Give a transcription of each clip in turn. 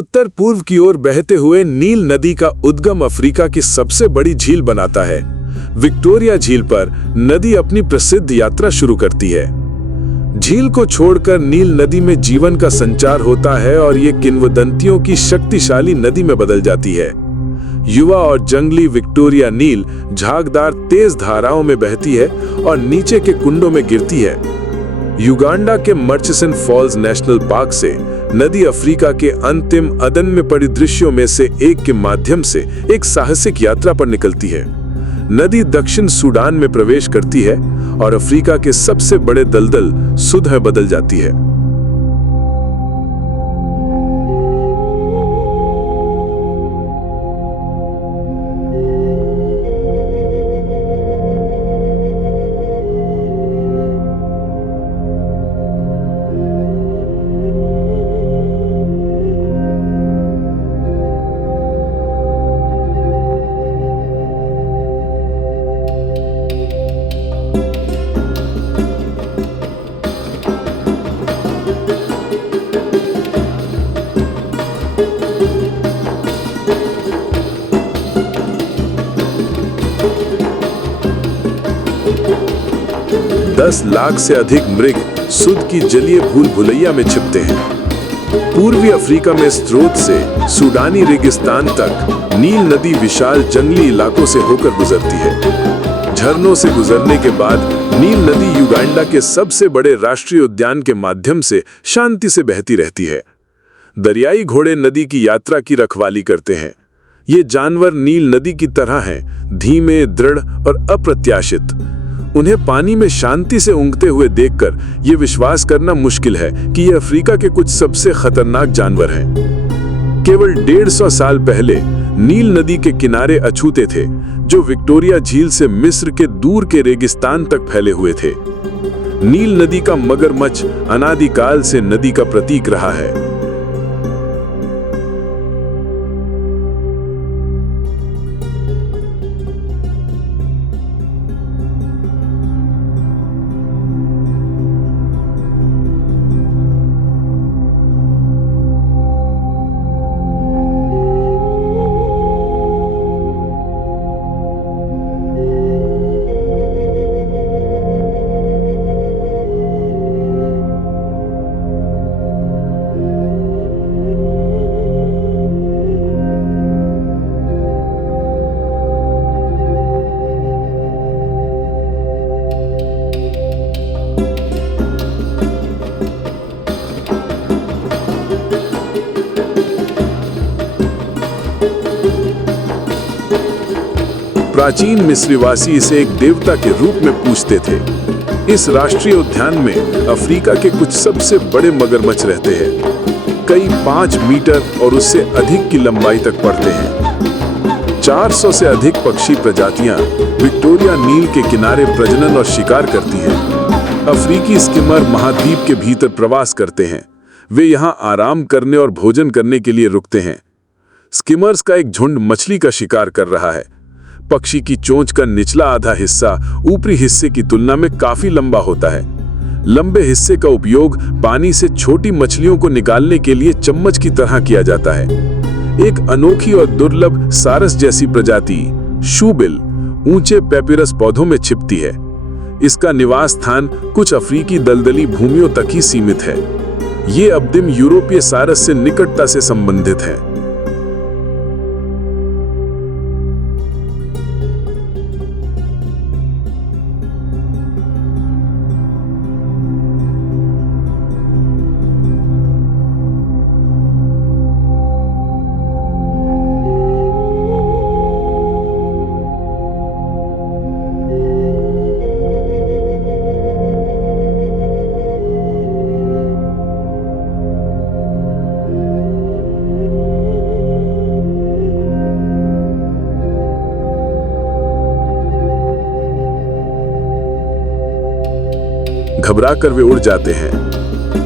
उत्तर पूर्व की ओर बहते हुए नील नदी का उद्गम अफ्रीका की सबसे बड़ी झील बनाता है। विक्टोरिया झील पर नदी अपनी प्रसिद्ध यात्रा शुरू करती है। झील को छोड़कर नील नदी में जीवन का संचार होता है और ये किंवदंतियों की शक्तिशाली नदी में बदल जाती है। युवा और जंगली विक्टोरिया नील झागदार तेज धाराओं में बहती है और नीचे के कुंडों में गिरती है। युगांडा के मर्चिसन फॉल्स नेशनल पार्क से नदी अफ्रीका के अंतिम अदम्य परिदृश्यों में से एक के माध्यम से एक साहसिक यात्रा पर निकलती है। नदी दक्षिण सूडान में प्रवेश करती है और अफ्रीका के सबसे बड़े दलदल सुध में बदल जाती है। दस लाख से अधिक मृग सुध की जलीय भूल भुलैया में छिपते हैं। पूर्वी अफ्रीका में स्रोत से सूडानी रेगिस्तान तक नील नदी विशाल जंगली इलाकों से होकर गुजरती है। झरनों से गुजरने के बाद नील नदी युगांडा के सबसे बड़े राष्ट्रीय उद्यान के माध्यम से शांति से बहती रहती है। दरियाई घोड़े नदी की यात्रा की रखवाली करते हैं। ये जानवर नील नदी की तरह हैं, धीमे, दृढ़ और अप्रत्याशित। उन्हें पानी में शांति से ऊँघते हुए देखकर यह विश्वास करना मुश्किल है कि ये अफ्रीका के कुछ सबसे खतरनाक जानवर हैं। केवल 150 साल पहले नील नदी के किनारे अछूते थे, जो विक्टोरिया झील से मिस्र के दूर के रेगिस्तान तक फैले हुए थे। नील नदी का मगरमच्छ अनादिकाल से नदी का प्रतीक रहा है। प्राचीन मिस्रीवासी इसे एक देवता के रूप में पूजते थे। इस राष्ट्रीय उद्यान में अफ्रीका के कुछ सबसे बड़े मगरमच्छ रहते हैं। कई 5 मीटर और उससे अधिक की लंबाई तक बढ़ते हैं। 400 से अधिक पक्षी प्रजातियां विक्टोरिया नील के किनारे प्रजनन और शिकार करती हैं। अफ्रीकी स्किमर महाद्वीप के भीतर प्रवास करते हैं। वे यहाँ आराम करने और भोजन करने के लिए रुकते हैं। स्किमर्स का एक झुंड मछली का शिकार कर रहा है। पक्षी की चोंच का निचला आधा हिस्सा ऊपरी हिस्से की तुलना में काफी लंबा होता है। लंबे हिस्से का उपयोग पानी से छोटी मछलियों को निकालने के लिए चम्मच की तरह किया जाता है। एक अनोखी और दुर्लभ सारस जैसी प्रजाति शूबिल ऊंचे पेपिरस पौधों में छिपती है। इसका निवास स्थान कुछ अफ्रीकी दलदली भूमियों तक ही सीमित है। ये अबदिम यूरोपीय सारस से निकटता से संबंधित है। घबराकर वे उड़ जाते हैं।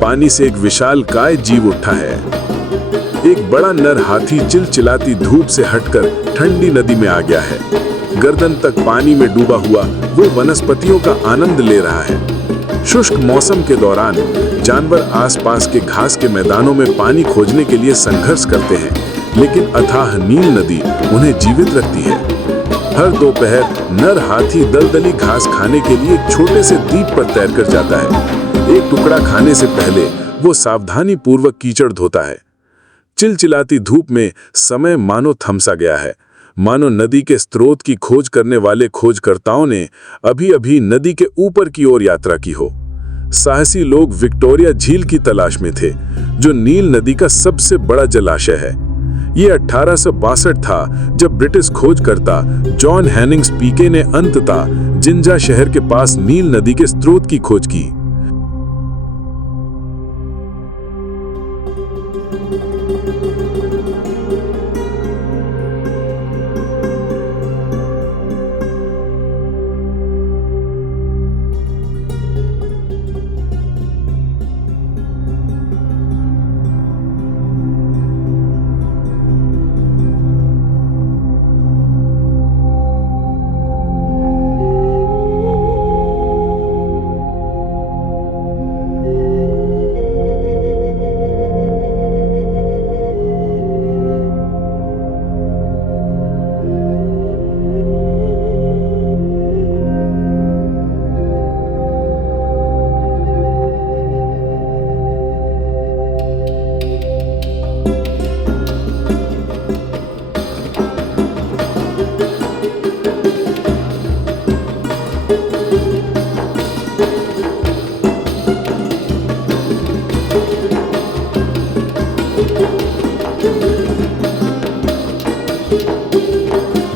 पानी से एक विशाल काय जीव उठा है। एक बड़ा नर हाथी चिलचिलाती धूप से हटकर ठंडी नदी में आ गया है। गर्दन तक पानी में डूबा हुआ वो वनस्पतियों का आनंद ले रहा है। शुष्क मौसम के दौरान जानवर आसपास के घास के मैदानों में पानी खोजने के लिए संघर्ष करते हैं, लेकिन अथाह नील नदी उन्हें जीवित रखती है। हर दोपहर नर हाथी दलदली घास खाने के लिए एक छोटे से द्वीप पर तैरकर जाता है। एक टुकड़ा खाने से पहले वो सावधानी पूर्वक कीचड़ धोता है। चिलचिलाती धूप में समय मानो थमसा गया है, मानो नदी के स्रोत की खोज करने वाले खोजकर्ताओं ने अभी-अभी नदी के ऊपर की ओर यात्रा की हो। साहसी लोग विक्टोरिया झील की तलाश में थे, जो नील नदी का सबसे बड़ा जलाशय है। ये 1862 था जब ब्रिटिश खोजकर्ता जॉन हेनिंग्स पीके ने अंततः जिंजा शहर के पास नील नदी के स्रोत की खोज की।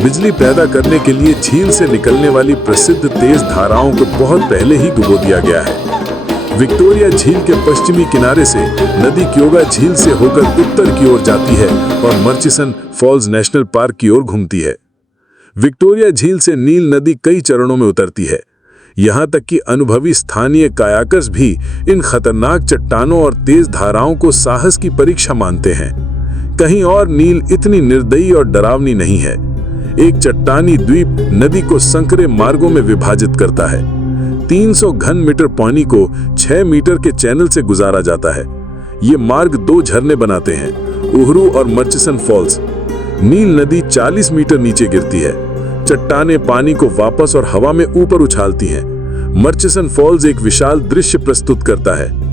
बिजली पैदा करने के लिए झील से निकलने वाली प्रसिद्ध तेज धाराओं को बहुत पहले ही डुबो दिया गया है। विक्टोरिया झील के पश्चिमी किनारे से नदी क्योगा झील से होकर उत्तर की ओर जाती है और मर्चिसन फॉल्स नेशनल पार्क की ओर घूमती है। विक्टोरिया झील से नील नदी कई चरणों में उतरती है, यहाँ तक कि अनुभवी स्थानीय कायाकर्स भी इन खतरनाक चट्टानों और तेज धाराओं को साहस की परीक्षा मानते हैं। कहीं और नील इतनी निर्दयी और डरावनी नहीं है। एक चट्टानी द्वीप नदी को संकरे मार्गों में विभाजित करता है। 300 घन मीटर पानी को 6 मीटर के चैनल से गुजारा जाता है। ये मार्ग 2 झरने बनाते हैं, उहरू और मर्चिसन फॉल्स। नील नदी 40 मीटर नीचे गिरती है। चट्टानें पानी को वापस और हवा में ऊपर उछालती हैं। मर्चिसन फॉल्स एक विशाल दृश्य प्रस्तुत करता है।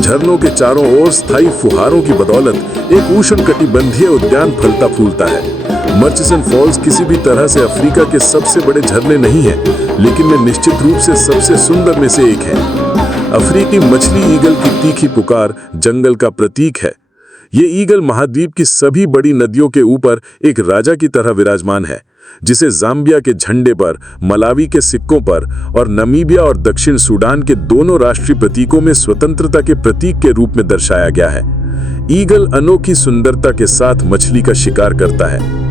झरनों के चारों ओर स्थायी फुहारों की बदौलत एक उष्णकटिबंधीय उद्यान फलता फूलता है। मर्चिसन फॉल्स किसी भी तरह से अफ्रीका के सबसे बड़े झरने नहीं हैं, लेकिन वे निश्चित रूप से सबसे सुंदर में से एक हैं। अफ्रीकी मछली ईगल की तीखी पुकार जंगल का प्रतीक है। ये ईगल महाद्वीप की सभी बड़ी नदियों के ऊपर एक राजा की तरह विराजमान है, जिसे जाम्बिया के झंडे पर, मलावी के सिक्कों पर और नामीबिया और दक्षिण सूडान के दोनों राष्ट्रीय प्रतीकों में स्वतंत्रता के प्रतीक के रूप में दर्शाया गया है। ईगल अनोखी सुंदरता के साथ मछली का शिकार करता है।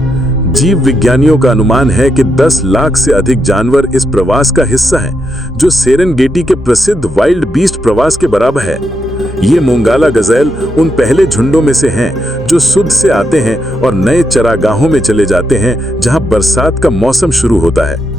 जीव विज्ञानियों का अनुमान है कि 10 लाख से अधिक जानवर इस प्रवास का हिस्सा हैं, जो सेरेनगेटी के प्रसिद्ध वाइल्ड बीस्ट प्रवास के बराबर है। ये मोंगाला गजेल उन पहले झुंडों में से हैं जो सुध से आते हैं और नए चरागाहों में चले जाते हैं जहां बरसात का मौसम शुरू होता है।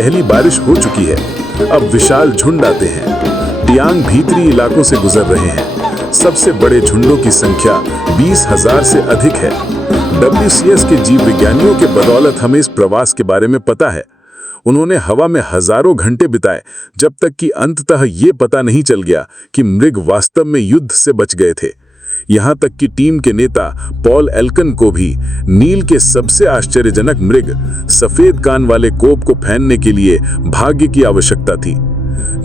पहली बारिश हो चुकी है। अब विशाल झुंड आते हैं। टियांग भीतरी इलाकों से गुजर रहे हैं। सबसे बड़े झुंडों की संख्या 20,000 से अधिक है। WCS के जीव विज्ञानियों के बदौलत हमें इस प्रवास के बारे में पता है। उन्होंने हवा में हजारों घंटे बिताए, जब तक कि अंततः ये पता नहीं चल गया कि मृग वास्तव में युद्ध से बच गए थे। यहाँ तक कि टीम के नेता पॉल एल्कन को भी नील के सबसे आश्चर्यजनक मृग सफेद कान वाले कोब को फैनने के लिए भाग्य की आवश्यकता थी।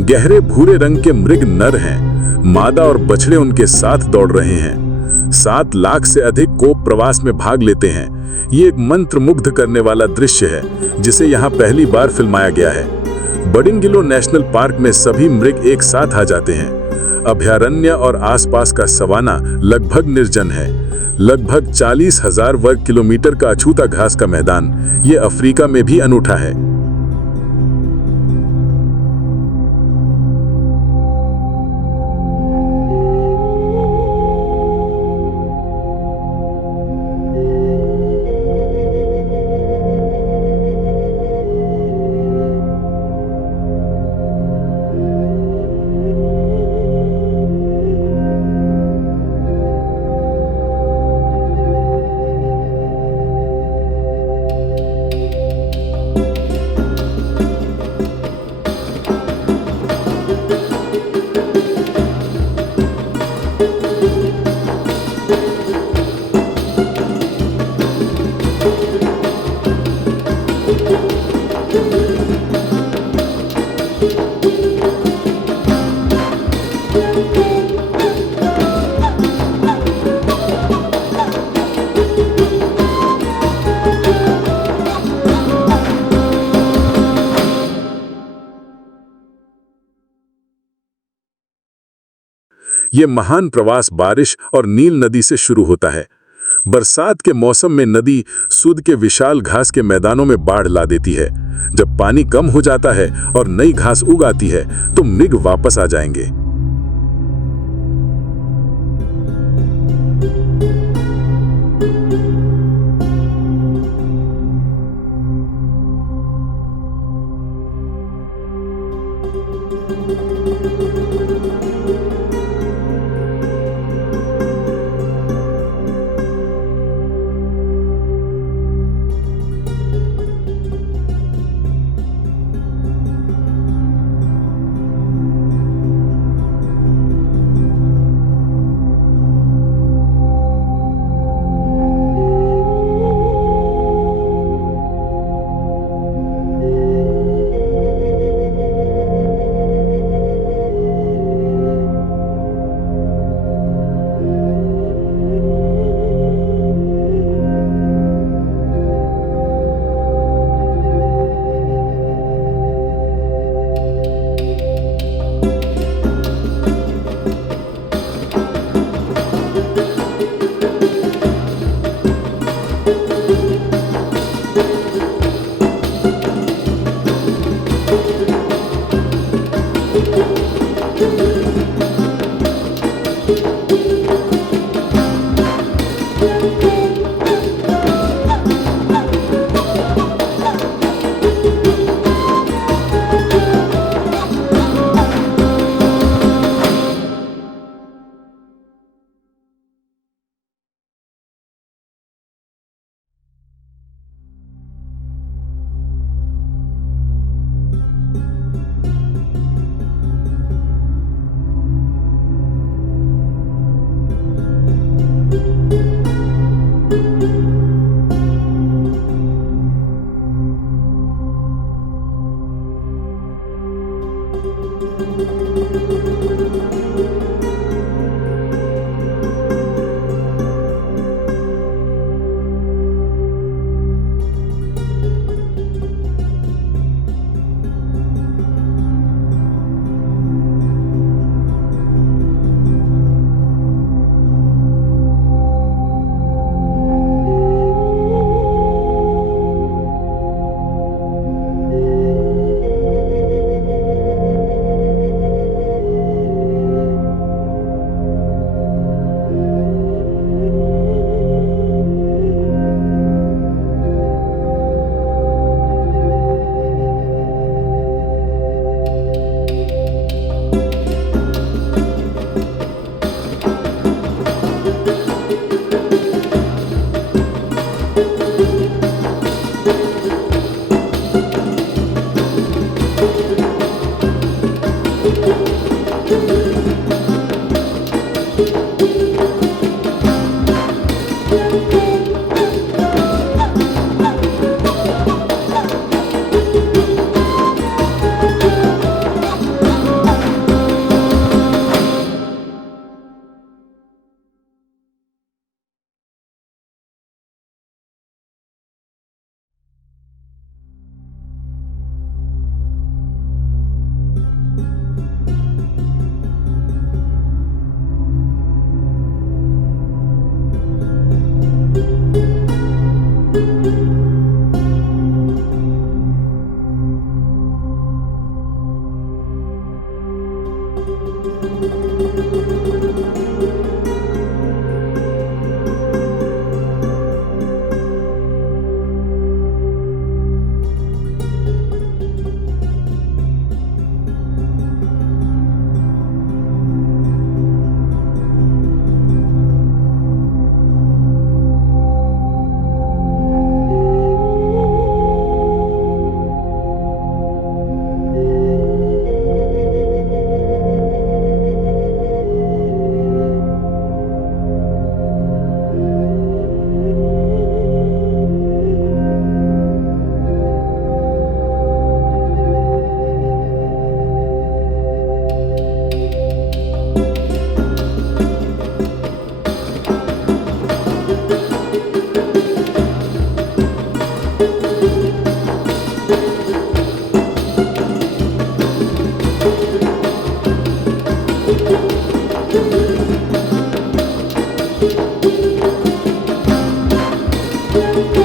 गहरे भूरे रंग के मृग नर हैं। मादा और बछड़े उनके साथ दौड़ रहे हैं। 7 लाख से अधिक कोब प्रवास में भाग लेते हैं। ये एक मंत्रमुग्ध करने वाला दृश्य है, जिसे यहाँ पहली बार फिल्माया गया है। बडिंगिलो नेशनल पार्क में सभी मृग एक साथ आ जाते हैं। अभयारण्य और आसपास का सवाना लगभग निर्जन है। लगभग 40,000 वर्ग किलोमीटर का अछूता घास का मैदान ये अफ्रीका में भी अनूठा है। ये महान प्रवास बारिश और नील नदी से शुरू होता है। बरसात के मौसम में नदी सूद के विशाल घास के मैदानों में बाढ़ ला देती है। जब पानी कम हो जाता है और नई घास उग आती है, तो मृग वापस आ जाएंगे। है।